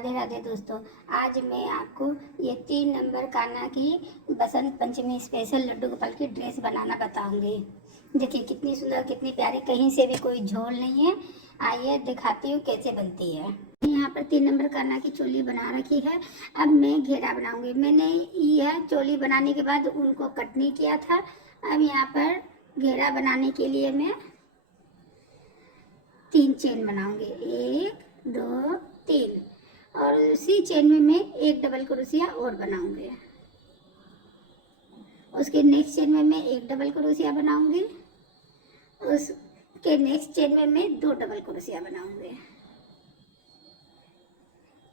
राधे राधे दोस्तों, आज मैं आपको ये 3 नंबर कान्हा की बसंत पंचमी स्पेशल लड्डू गोपाल की ड्रेस बनाना बताऊंगी। देखिए कितनी सुंदर, कितनी प्यारी, कहीं से भी कोई झोल नहीं है। आइए दिखाती हूँ कैसे बनती है। यहाँ पर 3 नंबर कान्हा की चोली बना रखी है। अब मैं घेरा बनाऊंगी। मैंने यह चोली बनाने के बाद उनको कट नहीं किया था। अब यहाँ पर घेरा बनाने के लिए मैं 3 चेन बनाऊंगी, 1 2 3, और उसी चेन में मैं एक डबल क्रोशिया और बनाऊंगी। उसके नेक्स्ट चेन में मैं एक डबल क्रोशिया बनाऊंगी। उसके नेक्स्ट चेन में मैं 2 डबल क्रोशिया बनाऊंगी।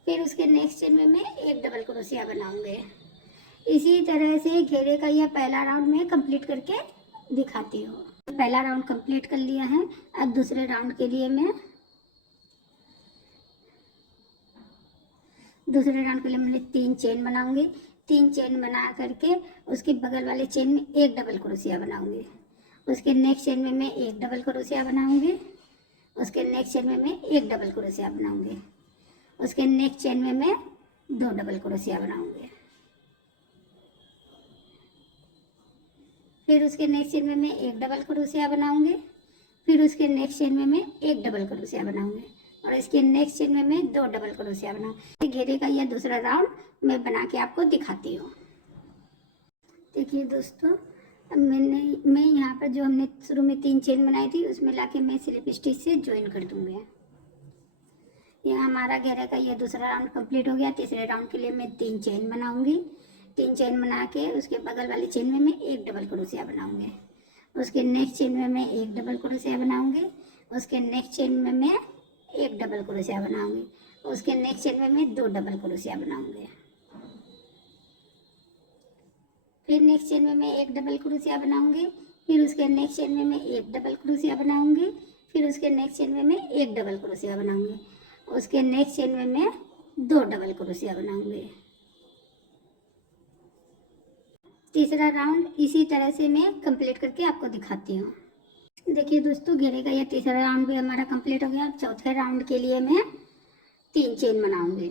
फिर उसके नेक्स्ट चेन में मैं एक डबल क्रोशिया बनाऊंगी। इसी तरह से घेरे का यह पहला राउंड मैं कंप्लीट करके दिखाती हूँ। पहला राउंड कंप्लीट कर लिया है। अब दूसरे राउंड के लिए मैं मैंने 3 चेन बनाऊंगी। 3 चेन बना करके उसके बगल वाले चेन में एक डबल क्रोशिया बनाऊंगी। उसके नेक्स्ट चेन में मैं एक डबल क्रोशिया बनाऊंगी। उसके नेक्स्ट चेन में मैं एक डबल क्रोशिया बनाऊंगी। उसके नेक्स्ट चेन में मैं 2 डबल क्रोशिया बनाऊंगी। फिर उसके नेक्स्ट चेन में मैं एक डबल क्रोशिया बनाऊंगी। फिर उसके नेक्स्ट चेन में मैं एक डबल क्रोशिया बनाऊंगी और इसके नेक्स्ट चेन में मैं 2 डबल क्रोशिया बनाऊंगी। घेरे का यह दूसरा राउंड मैं बना के आपको दिखाती हूँ। देखिए दोस्तों, मैं यहाँ पर जो हमने शुरू में 3 चेन बनाई थी उसमें लाके मैं स्लिप स्टिच से ज्वाइन कर दूंगी। यह हमारा घेरे का यह दूसरा राउंड कंप्लीट हो गया। तीसरे राउंड के लिए मैं 3 चेन बनाऊंगी। 3 चेन बना के उसके बगल वाली चेन में मैं एक डबल क्रोशिया बनाऊंगी। उसके नेक्स्ट चेन में मैं एक डबल क्रोशिया बनाऊंगी। उसके नेक्स्ट चेन में मैं एक डबल क्रोशिया बनाऊंगी। उसके नेक्स्ट चेन में मैं 2 डबल क्रोशिया बनाऊंगी। फिर नेक्स्ट चेन में मैं एक डबल क्रोशिया बनाऊंगी। फिर उसके नेक्स्ट चेन में मैं एक डबल क्रोशिया बनाऊंगी। फिर उसके नेक्स्ट चेन में मैं एक डबल क्रोशिया बनाऊंगी। उसके नेक्स्ट चेन में मैं 2 डबल क्रोशिया बनाऊंगी। तीसरा राउंड इसी तरह से मैं कंप्लीट करके आपको दिखाती हूँ। देखिए दोस्तों, घेरे का यह तीसरा राउंड भी हमारा कंप्लीट हो गया। चौथे राउंड के लिए मैं 3 चेन बनाऊंगी।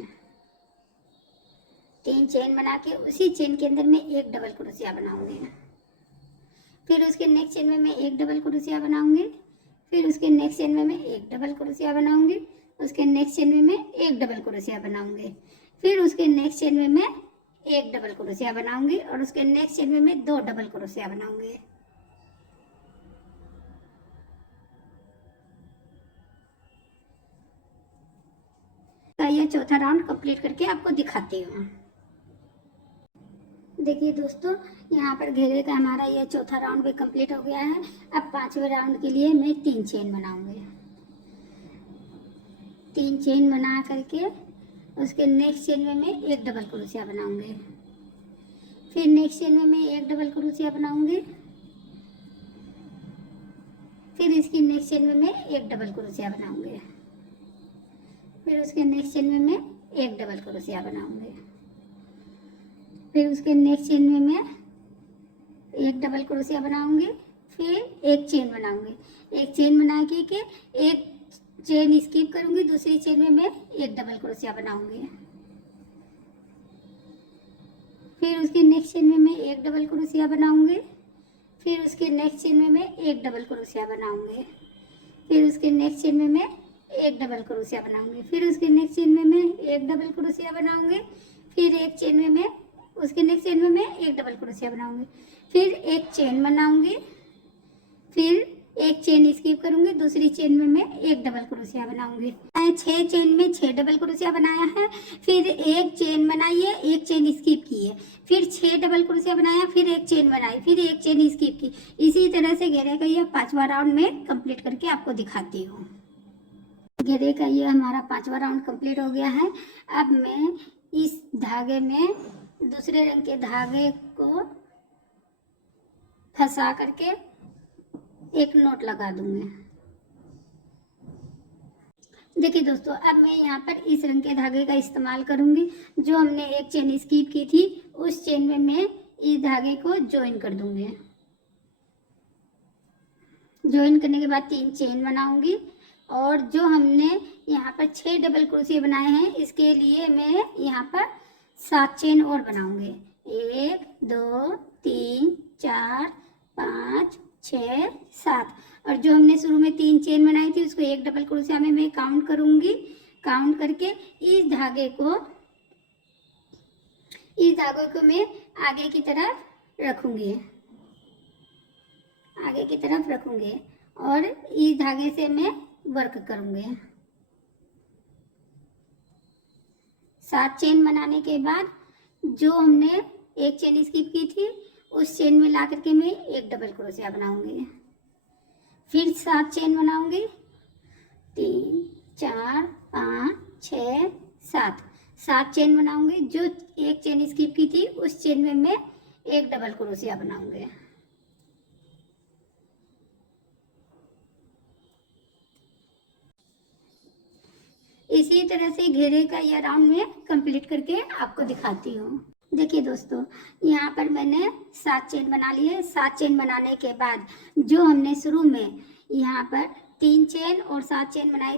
3 चेन बना के उसी चेन के अंदर मैं एक डबल क्रोशिया बनाऊंगी। फिर उसके नेक्स्ट चेन में मैं एक डबल क्रोशिया बनाऊंगी। फिर उसके नेक्स्ट चेन में मैं एक डबल क्रोशिया बनाऊंगी। उसके नेक्स्ट चेन में मैं एक डबल क्रोशिया बनाऊंगी। फिर उसके नेक्स्ट चेन में मैं एक डबल क्रोशिया बनाऊंगी और उसके नेक्स्ट चेन में मैं 2 डबल क्रोशिया बनाऊंगी। यह चौथा राउंड कंप्लीट करके आपको दिखाती हूँ। देखिए दोस्तों, यहाँ पर घेरे का हमारा यह चौथा राउंड भी कंप्लीट हो गया है। अब 5वें राउंड के लिए मैं 3 चेन बनाऊंगी। 3 चेन बना करके उसके नेक्स्ट चेन में मैं एक डबल क्रोशिया बनाऊंगी। फिर नेक्स्ट चेन में मैं एक डबल क्रोशिया बनाऊंगी। फिर इसकी नेक्स्ट चेन में मैं एक डबल क्रोशिया बनाऊंगी। फिर उसके नेक्स्ट चेन में मैं एक डबल क्रोशिया बनाऊंगी। फिर उसके नेक्स्ट चेन में मैं एक डबल क्रोशिया बनाऊंगी। फिर एक चेन बनाऊंगी। एक चेन बना के एक चेन स्किप करूंगी। दूसरी चेन में मैं एक डबल क्रोशिया बनाऊंगी। फिर उसके नेक्स्ट चेन में मैं एक डबल क्रोशिया बनाऊंगी। फिर उसके नेक्स्ट चेन में मैं एक डबल क्रोशिया बनाऊंगी। फिर उसके नेक्स्ट चेन में मैं एक डबल क्रोशिया बनाऊंगी। फिर उसके नेक्स्ट चेन में मैं एक डबल क्रोशिया बनाऊंगी। फिर एक चेन में मैं उसके नेक्स्ट चेन में मैं एक डबल क्रोशिया बनाऊंगी। फिर एक चेन बनाऊंगी। फिर एक चेन स्किप करूंगी। दूसरी चेन में मैं एक डबल क्रोशिया बनाऊंगी। 6 चेन में 6 डबल क्रोशिया बनाया है। फिर एक चेन बनाई है, एक चेन स्किप की है। फिर 6 डबल क्रोशिया बनाया, फिर एक चेन बनाई, फिर एक चेन स्किप की। इसी तरह से घेरे का यह 5वां राउंड में कंप्लीट करके आपको दिखाती हूँ। घेरे का ये हमारा 5वां राउंड कंप्लीट हो गया है। अब मैं इस धागे में दूसरे रंग के धागे को फंसा करके एक नोट लगा दूंगी। देखिए दोस्तों, अब मैं यहाँ पर इस रंग के धागे का इस्तेमाल करूंगी। जो हमने एक चेन स्किप की थी उस चेन में मैं इस धागे को ज्वाइन कर दूंगी। ज्वाइन करने के बाद 3 चेन बनाऊंगी। और जो हमने यहाँ पर 6 डबल क्रोशिया बनाए हैं, इसके लिए मैं यहाँ पर 7 चेन और बनाऊंगी। 1 2 3 4 5 6 7। और जो हमने शुरू में 3 चेन बनाई थी उसको 1 डबल क्रोशिया में मैं काउंट करूंगी। काउंट करके इस धागे को मैं आगे की तरफ रखूंगी, आगे की तरफ रखूंगी और इस धागे से मैं वर्क करूंगी। 7 चेन बनाने के बाद जो हमने एक चेन स्किप की थी उस चेन में ला करके मैं 1 डबल क्रोशिया बनाऊंगी। फिर 7 चेन बनाऊंगी, 3 4 5 6 7। 7 चेन बनाऊंगी। जो एक चेन स्किप की थी उस चेन में मैं 1 डबल क्रोशिया बनाऊंगी। इसी तरह से घेरे का यह राउंड में कंप्लीट करके आपको दिखाती हूँ। देखिए दोस्तों, यहाँ पर मैंने 7 चेन बना ली है। 7 चेन बनाने के बाद जो हमने शुरू में यहाँ पर 3 चेन और 7 चेन बनाई,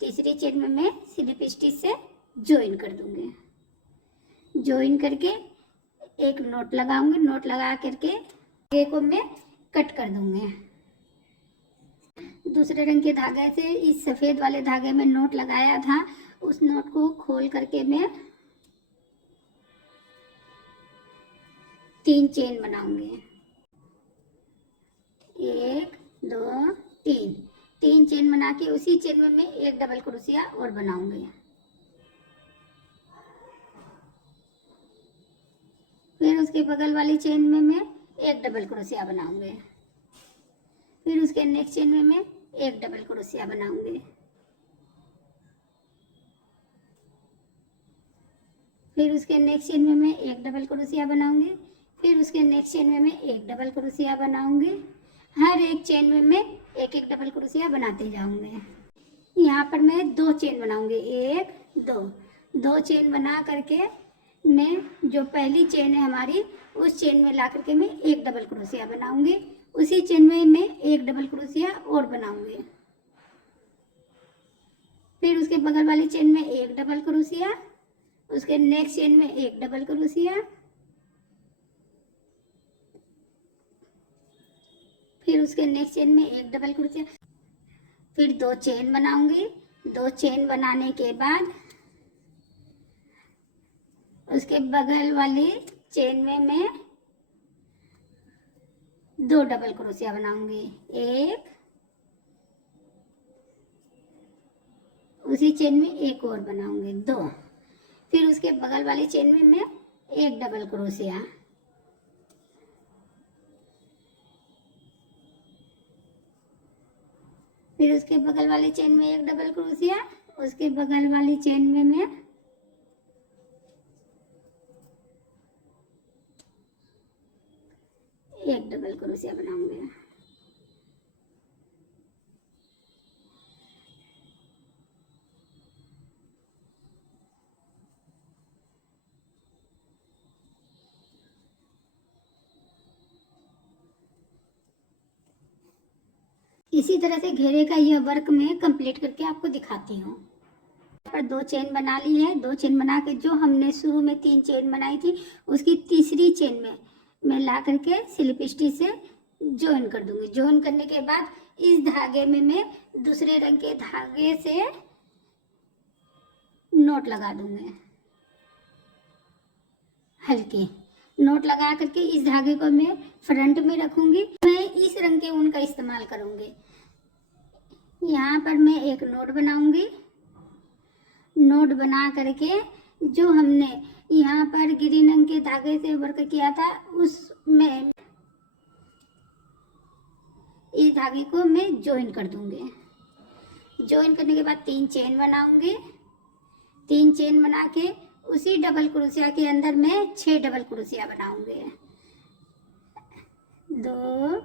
तीसरी चेन में मैं स्लिप स्टिच से ज्वाइन कर दूंगी। ज्वाइन करके एक नोट लगाऊंगी। नोट लगा करके आगे को मैं कट कर दूंगी। दूसरे रंग के धागे से इस सफेद वाले धागे में नोट लगाया था, उस नोट को खोल करके मैं 3 चेन बनाऊंगी। 1 2 3। 3 चेन बना के उसी चेन में मैं 1 डबल क्रोशिया और बनाऊंगी। फिर उसके बगल वाली चेन में मैं 1 डबल क्रोशिया बनाऊंगी। फिर उसके नेक्स्ट चेन में मैं 1 डबल क्रोशिया बनाऊंगी। फिर उसके नेक्स्ट चेन में मैं 1 डबल क्रोशिया बनाऊंगी। फिर उसके नेक्स्ट चेन में मैं 1 डबल क्रोशिया बनाऊंगी। हर एक चेन में मैं 1 डबल क्रोशिया बनाते जाऊंगी। यहाँ पर मैं 2 चेन बनाऊंगी, 1 2 चेन बना करके मैं जो पहली चेन है हमारी उस चेन में ला करके मैं 1 डबल क्रोशिया बनाऊंगी। उसी चेन में मैं 1 डबल क्रोशिया और बनाऊंगी। फिर उसके बगल वाली चेन में 1 डबल क्रोशिया, उसके नेक्स्ट चेन में 1 डबल क्रोशिया, फिर उसके नेक्स्ट चेन में 1 डबल क्रोशिया। फिर 2 चेन बनाऊंगी। 2 चेन बनाने के बाद उसके बगल वाली चेन में मैं 2 डबल क्रोशिया बनाऊंगी। 1, उसी चेन में एक और बनाऊंगी, 2। फिर उसके बगल वाली चेन में मैं 1 डबल क्रोशिया। फिर उसके बगल वाली चेन में 1 डबल क्रोशिया, उसके बगल वाली चेन में मैं 1 डबल क्रोशिया बनाऊंगी। इसी तरह से घेरे का यह वर्क मैं कंप्लीट करके आपको दिखाती हूँ। पर 2 चेन बना ली है। 2 चेन बना के जो हमने शुरू में 3 चेन बनाई थी उसकी तीसरी चेन में मैं ला करके स्लिप स्टिच से ज्वाइन कर दूंगी। ज्वाइन करने के बाद इस धागे में मैं दूसरे रंग के धागे से नोट लगा दूंगी। हल्के नोट लगा करके इस धागे को मैं फ्रंट में रखूंगी। मैं इस रंग के ऊन का इस्तेमाल करूंगी। यहाँ पर मैं एक नोट बनाऊंगी। नोट बना करके जो हमने यहाँ पर ग्रीन रंग के धागे से वर्क किया था उसमें इस धागे को मैं ज्वाइन कर दूंगी। ज्वाइन करने के बाद 3 चेन बनाऊंगी। 3 चेन बना के उसी डबल क्रोशिया के अंदर मैं 6 डबल क्रोशिया बनाऊंगी। 2,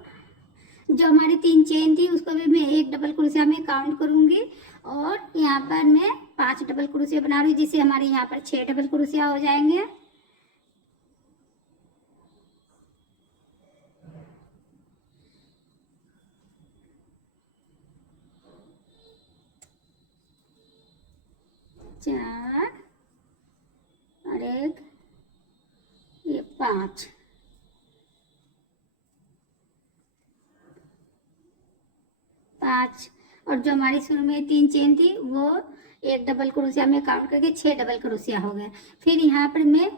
जो हमारी 3 चेन थी उसको भी मैं 1 डबल क्रोशिया में काउंट करूंगी और यहाँ पर मैं 5 डबल क्रोशिया बना रही हूँ, जिससे हमारे यहाँ पर 6 डबल क्रोशिया हो जाएंगे। 5, 5। और जो हमारी शुरू में 3 चेन थी वो एक डबल क्रोशिया में काउंट करके 6 डबल क्रोशिया हो गए। फिर यहाँ पर मैं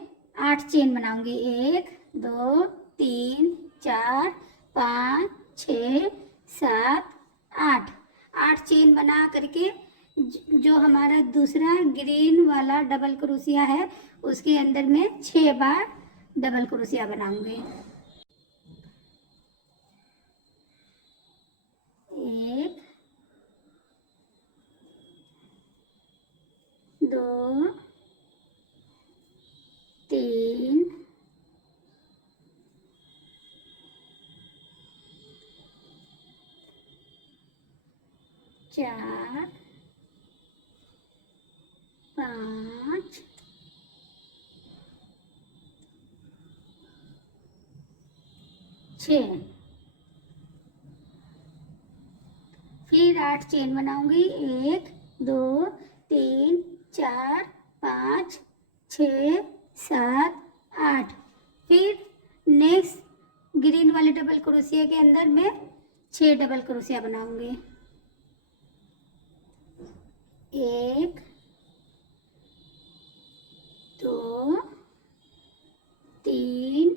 8 चेन बनाऊंगी, 1 2 3 4 5 6 7 8। 8 चेन बना करके जो हमारा दूसरा ग्रीन वाला डबल क्रोशिया है उसके अंदर में 6 बार डबल क्रोशिया बनाऊंगी। 1 2 3 4 5 6। फिर 8 चेन बनाऊंगी, 1 2 3 4 5 6 7 8। फिर नेक्स्ट ग्रीन वाले डबल क्रोशिया के अंदर मैं 6 डबल क्रोशिया बनाऊंगी, 1 2 3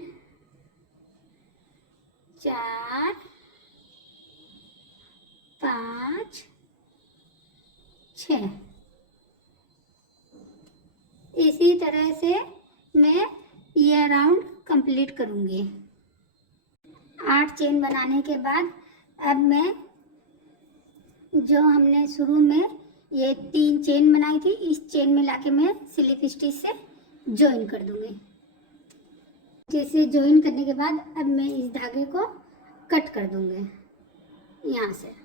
4 5 6। इसी तरह से मैं ये राउंड कंप्लीट करूंगी। 8 चेन बनाने के बाद अब मैं जो हमने शुरू में ये 3 चेन बनाई थी इस चेन में लाके मैं स्लिप स्टिच से ज्वाइन कर दूंगी। जैसे ज्वाइन करने के बाद अब मैं इस धागे को कट कर दूंगी यहाँ से।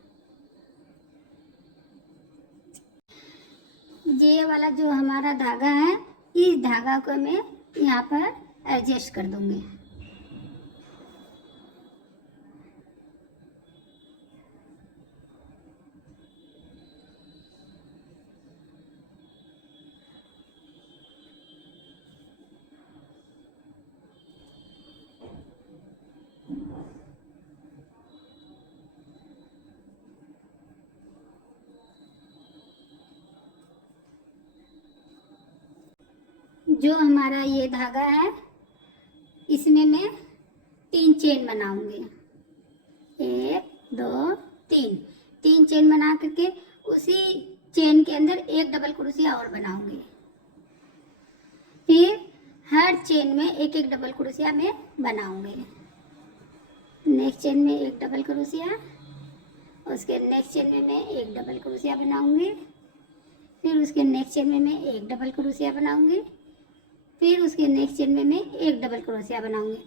ये वाला जो हमारा धागा है इस धागा को मैं यहाँ पर एडजस्ट कर दूंगी। जो हमारा ये धागा है इसमें मैं 3 चेन बनाऊंगी, 1 2 3। 3 चेन बना करके उसी चेन के अंदर एक डबल क्रोशिया और बनाऊंगी। फिर हर चेन में एक एक डबल क्रोशिया में बनाऊंगी। नेक्स्ट चेन में एक डबल क्रोशिया, उसके नेक्स्ट चेन में मैं एक डबल क्रोशिया बनाऊंगी। फिर उसके नेक्स्ट चेन में मैं एक डबल क्रोशिया बनाऊंगी। फिर उसके नेक्स्ट चेन में मैं एक डबल क्रोशिया बनाऊंगी।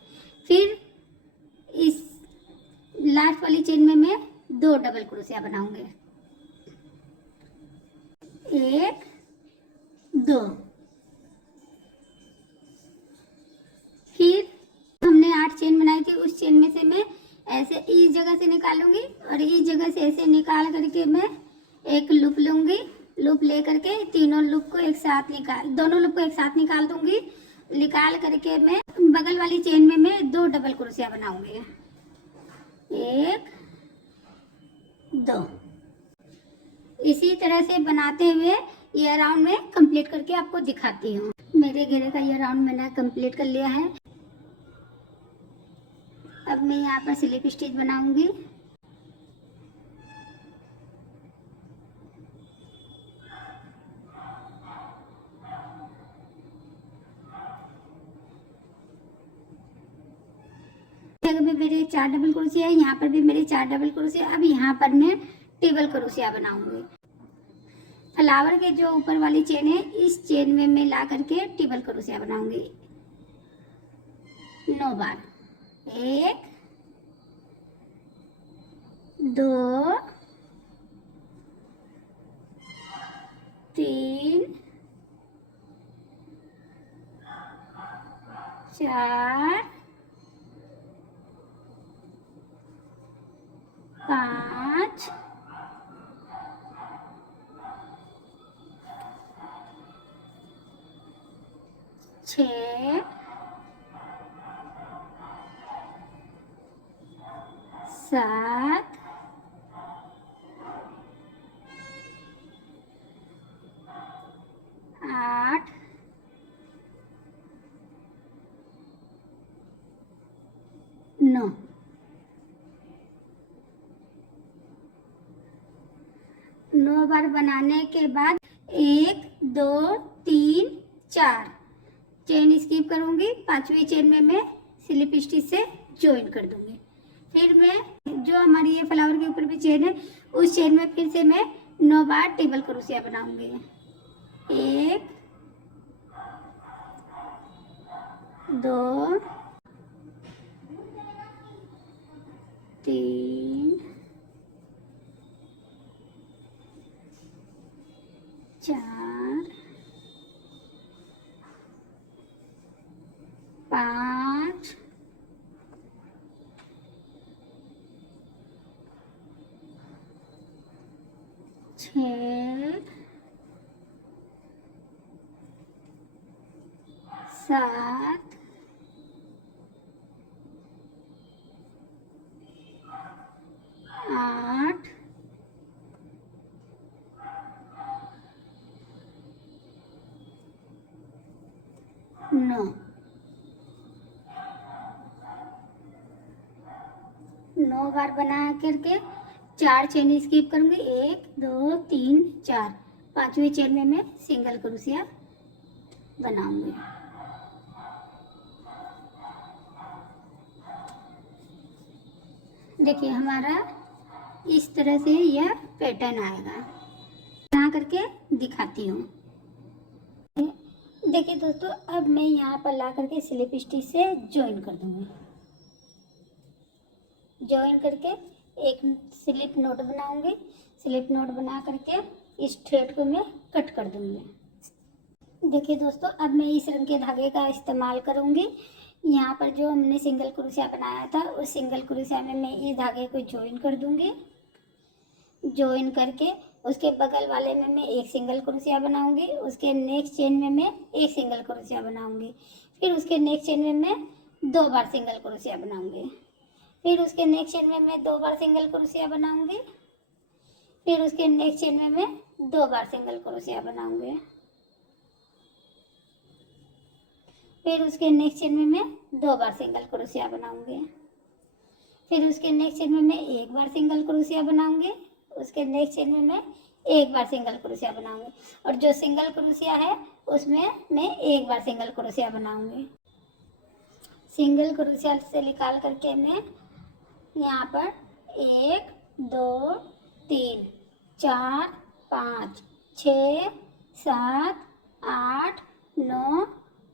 फिर इस लास्ट वाली चेन में मैं 2 डबल क्रोशिया बनाऊंगी, 1 2। फिर हमने 8 चेन बनाई थी उस चेन में से मैं ऐसे इस जगह से निकालूंगी और इस जगह से ऐसे निकाल करके मैं एक लूप लूंगी। लूप ले करके तीनों लूप को एक साथ दोनों लूप को एक साथ निकाल दूंगी। निकाल करके मैं बगल वाली चेन में मैं 2 डबल क्रोशिया बनाऊंगी, 1 2। इसी तरह से बनाते हुए ये राउंड में कंप्लीट करके आपको दिखाती हूँ। मेरे घेरे का ये राउंड मैंने कंप्लीट कर लिया है। अब मैं यहाँ पर स्लिप स्टिच बनाऊंगी। जगह पे मेरे 4 डबल क्रोशिया है, यहाँ पर भी मेरे 4 डबल क्रोशिया। अब यहाँ पर मैं टेबल क्रोशिया बनाऊंगी। फ्लावर के जो ऊपर वाली चेन है इस चेन में मैं ला करके टेबल क्रोशिया बनाऊंगी 9 बार, 1 2 3 4 5 6 7 8 9। 9 बार बनाने के बाद 1 2 3 4 चेन स्किप करूंगी, 5वीं चेन में मैं स्लिप स्टिच से ज्वाइन कर दूंगी। फिर मैं जो हमारी ये फ्लावर के ऊपर भी चेन है उस चेन में फिर से मैं 9 बार डबल क्रोशिया बनाऊंगी। 1 2 3 4 5 6 7 8 9। 9 बार बना करके 4 चेन स्किप करूंगी, 1 2 3 4। 5वीं चेन में मैं सिंगल क्रोशिया बनाऊंगी। देखिए हमारा इस तरह से यह पैटर्न आएगा। बना करके दिखाती हूँ। देखिए दोस्तों, अब मैं यहाँ पर ला करके स्लिप स्टिच से ज्वाइन कर दूंगी। ज्वाइन करके एक स्लिप नोट बनाऊंगी। स्लिप नोट बना करके इस थ्रेड को मैं कट कर दूंगी। देखिए दोस्तों, अब मैं इस रंग के धागे का इस्तेमाल करूंगी। यहाँ पर जो हमने सिंगल क्रोशिया बनाया था उस सिंगल क्रोशिया में मैं इस धागे को ज्वाइन कर दूंगी। ज्वाइन करके उसके बगल वाले में मैं एक सिंगल क्रोशिया बनाऊंगी। उसके नेक्स्ट चेन में मैं एक सिंगल क्रोशिया बनाऊंगी। फिर उसके नेक्स्ट चेन में मैं 2 बार सिंगल क्रोशिया बनाऊंगी। फिर उसके नेक्स्ट चेन में मैं 2 बार सिंगल क्रोशिया बनाऊंगी। फिर उसके नेक्स्ट चेन में मैं 2 बार सिंगल क्रोशिया बनाऊंगी। फिर उसके नेक्स्ट चेन में मैं 2 बार सिंगल क्रोशिया बनाऊंगी। फिर उसके नेक्स्ट चेन में मैं 1 बार सिंगल क्रोशिया बनाऊंगी। उसके नेक्स्ट चेन में मैं 1 बार सिंगल क्रोशिया बनाऊंगी। और जो सिंगल क्रोशिया है उसमें मैं 1 बार सिंगल क्रोशिया बनाऊंगी। सिंगल क्रोशिया से निकाल करके मैं यहाँ पर 1 2 3 4 5 6 7 8 9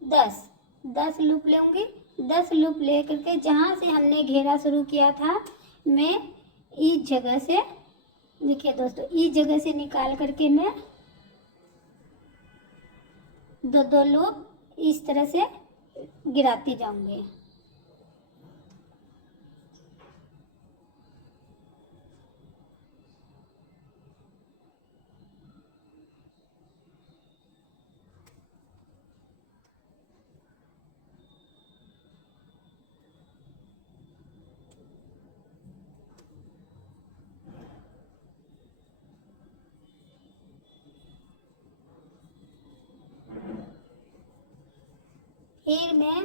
10 लूप लूँगी। 10 लूप ले करके जहाँ से हमने घेरा शुरू किया था मैं इस जगह से, देखिए दोस्तों, इस जगह से निकाल करके मैं 2 लूप इस तरह से गिराती जाऊंगी। फिर मैं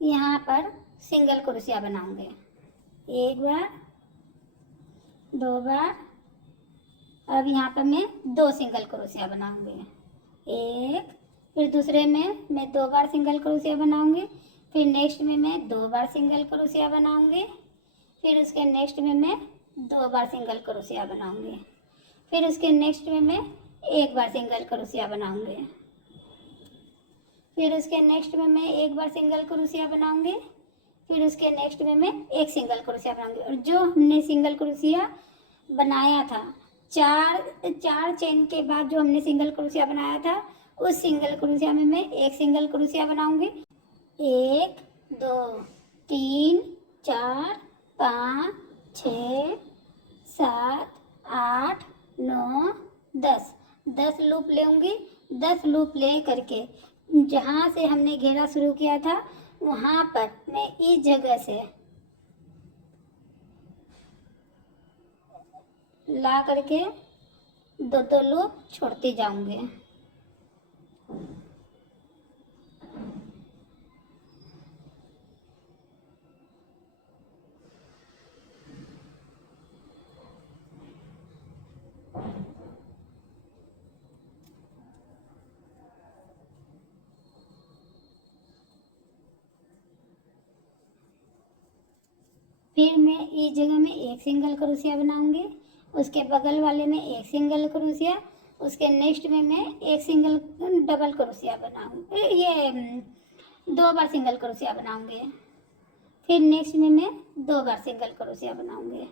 यहाँ पर सिंगल क्रोशिया बनाऊंगी। 1 बार 2 बार। अब यहाँ पर मैं 2 सिंगल क्रोशिया बनाऊंगी। 1, फिर दूसरे में मैं 2 बार सिंगल क्रोशिया बनाऊंगी। फिर नेक्स्ट में मैं 2 बार सिंगल क्रोशिया बनाऊंगी। फिर उसके नेक्स्ट में मैं 2 बार सिंगल क्रोशिया बनाऊंगी। फिर उसके नेक्स्ट में मैं 1 बार सिंगल क्रोशिया बनाऊंगी। फिर उसके नेक्स्ट में मैं 1 बार सिंगल क्रोशिया बनाऊंगी। फिर उसके नेक्स्ट में मैं एक सिंगल क्रोशिया बनाऊंगी। और जो हमने सिंगल क्रोशिया बनाया था, चार चेन के बाद जो हमने सिंगल क्रोशिया बनाया था उस सिंगल क्रोशिया में मैं एक सिंगल क्रोशिया बनाऊंगी। 1 2 3 4 5 6 7 8 9 10 लूप लेंगी। 10 लूप ले करके जहाँ से हमने घेरा शुरू किया था वहाँ पर मैं इस जगह से ला करके दो दो लूप छोड़ते जाऊंगे। फिर मैं इस जगह में एक सिंगल क्रोशिया बनाऊंगी, उसके बगल वाले में एक सिंगल क्रोशिया, उसके नेक्स्ट में मैं एक सिंगल डबल क्रोशिया बनाऊंगी, ये 2 बार सिंगल क्रोशिया बनाऊंगी। फिर नेक्स्ट में मैं 2 बार सिंगल क्रोशिया बनाऊंगी।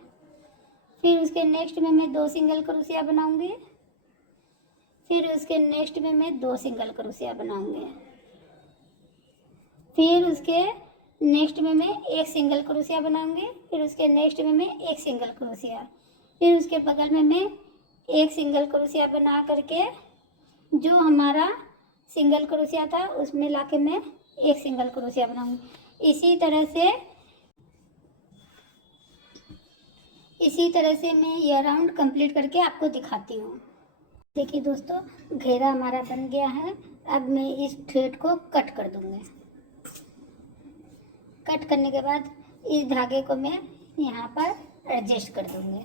फिर उसके नेक्स्ट में मैं 2 सिंगल क्रोशिया बनाऊंगी। फिर उसके नेक्स्ट में मैं 2 सिंगल क्रोशिया बनाऊंगी। फिर उसके नेक्स्ट में मैं एक सिंगल क्रोशिया बनाऊंगी। फिर उसके नेक्स्ट में मैं एक सिंगल क्रोशिया। फिर उसके बगल में मैं एक सिंगल क्रोशिया बना करके जो हमारा सिंगल क्रोशिया था उसमें लाके मैं एक सिंगल क्रोशिया बनाऊंगी। इसी तरह से मैं यह राउंड कंप्लीट करके आपको दिखाती हूँ। देखिए दोस्तों, घेरा हमारा बन गया है। अब मैं इस थ्रेड को कट कर दूंगी। कट करने के बाद इस धागे को मैं यहाँ पर एडजस्ट कर दूंगी।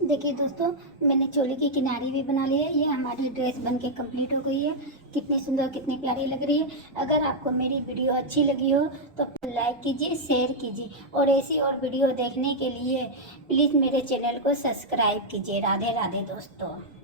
देखिए दोस्तों, मैंने चोली की किनारी भी बना ली है। ये हमारी ड्रेस बनके कंप्लीट हो गई है। कितनी सुंदर, कितनी प्यारी लग रही है। अगर आपको मेरी वीडियो अच्छी लगी हो तो लाइक कीजिए, शेयर कीजिए और ऐसी और वीडियो देखने के लिए प्लीज़ मेरे चैनल को सब्सक्राइब कीजिए। राधे राधे दोस्तों।